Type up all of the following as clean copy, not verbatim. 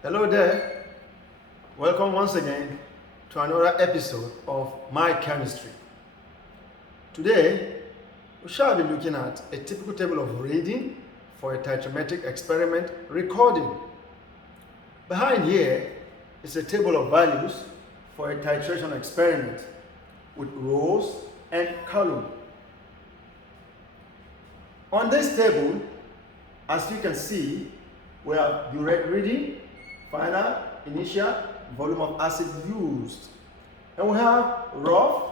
Hello there. Welcome once again to another episode of My Chemistry. Today, we shall be looking at a typical table of reading for a titrometric experiment recording. Behind here is a table of values for a titration experiment with rows and columns. On this table, as you can see, we have burette reading, final, initial, volume of acid used. And we have rough,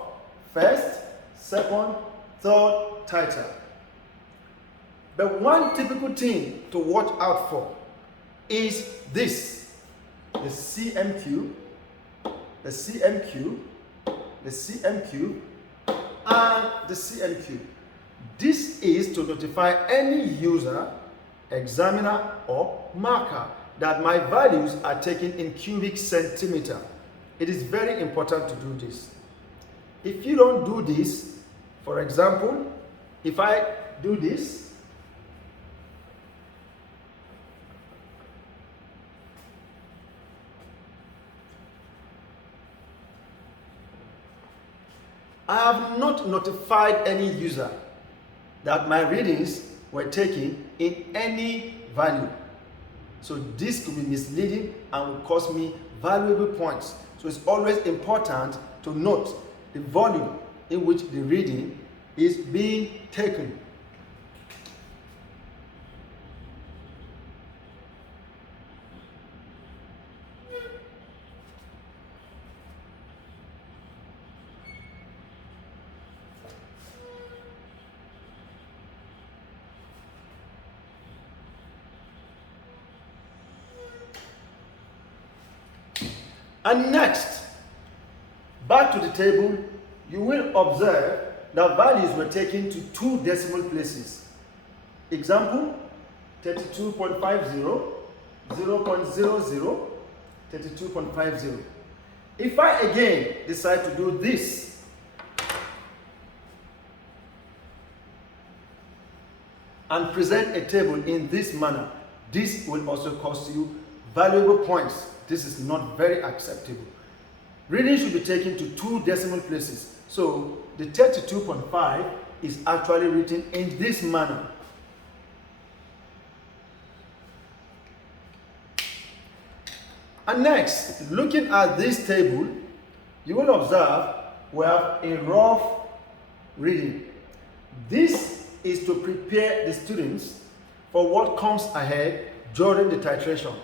first, second, third titer. But one typical thing to watch out for is this: the CMQ, the CMQ, the CMQ, and the CMQ. This is to notify any user, examiner, or marker that my values are taken in cubic centimeter. It is very important to do this. If you don't do this, for example, if I do this, I have not notified any user that my readings were taken in any value. So this could be misleading and will cost me valuable points. So it's always important to note the volume in which the reading is being taken. And next, back to the table, you will observe that values were taken to two decimal places. Example, 32.50, 0.00, 32.50. If I again decide to do this, and present a table in this manner, this will also cost you valuable points. This is not very acceptable. Reading should be taken to two decimal places. So the 32.5 is actually written in this manner. And next, looking at this table, you will observe we have a rough reading. This is to prepare the students for what comes ahead during the titration.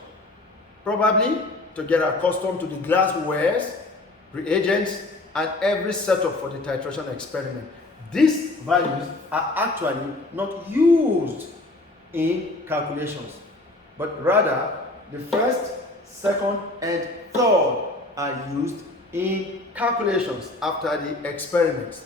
Probably to get accustomed to the glasswares, reagents, and every setup for the titration experiment. These values are actually not used in calculations, but rather the first, second, and third are used in calculations after the experiments.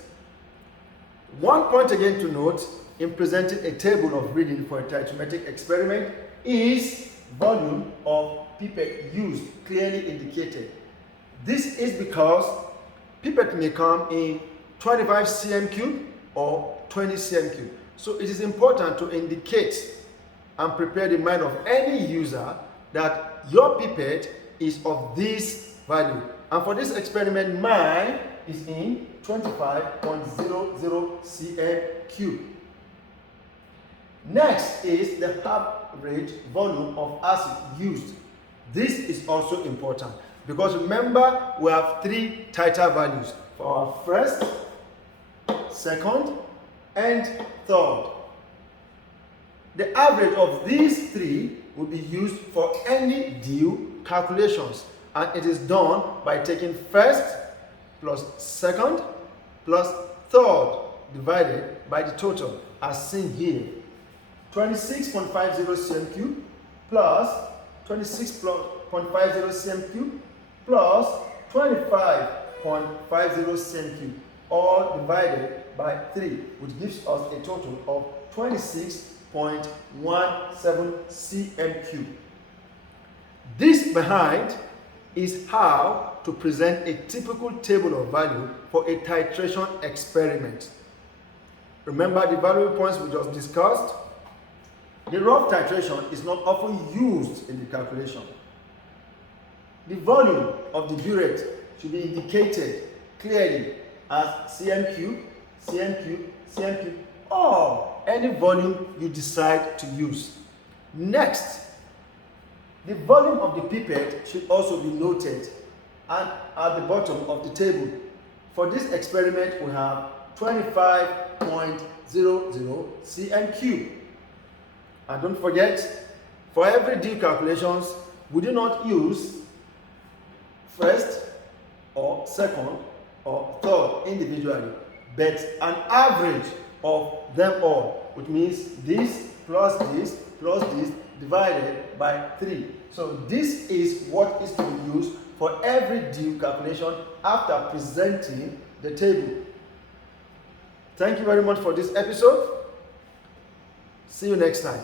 One point again to note in presenting a table of reading for a titrometric experiment is volume of pipette used, clearly indicated. This is because pipette may come in 25 cm³ or 20 cm³. So it is important to indicate and prepare the mind of any user that your pipette is of this value. And for this experiment, mine is in 25.00 cm³. Next is the average volume of acid used. This is also important because remember we have three titer values for our first, second, and third. The average of these three will be used for any due calculations, and it is done by taking first plus second plus third divided by the total as seen here. 26.50 cm³ plus 26.50 cm³ plus 25.50 cm³, all divided by 3, which gives us a total of 26.17 cm³. This behind is how to present a typical table of value for a titration experiment. Remember the value points we just discussed? The rough titration is not often used in the calculation. The volume of the burette should be indicated clearly as cm cube, cm cube, cm cube, or any volume you decide to use. Next, the volume of the pipette should also be noted and at the bottom of the table. For this experiment, we have 25.00 cm cube. And don't forget, for every D calculations, we do not use first or second or third individually, but an average of them all, which means this plus this plus this divided by 3. So this is what is to be used for every due calculation after presenting the table. Thank you very much for this episode. See you next time.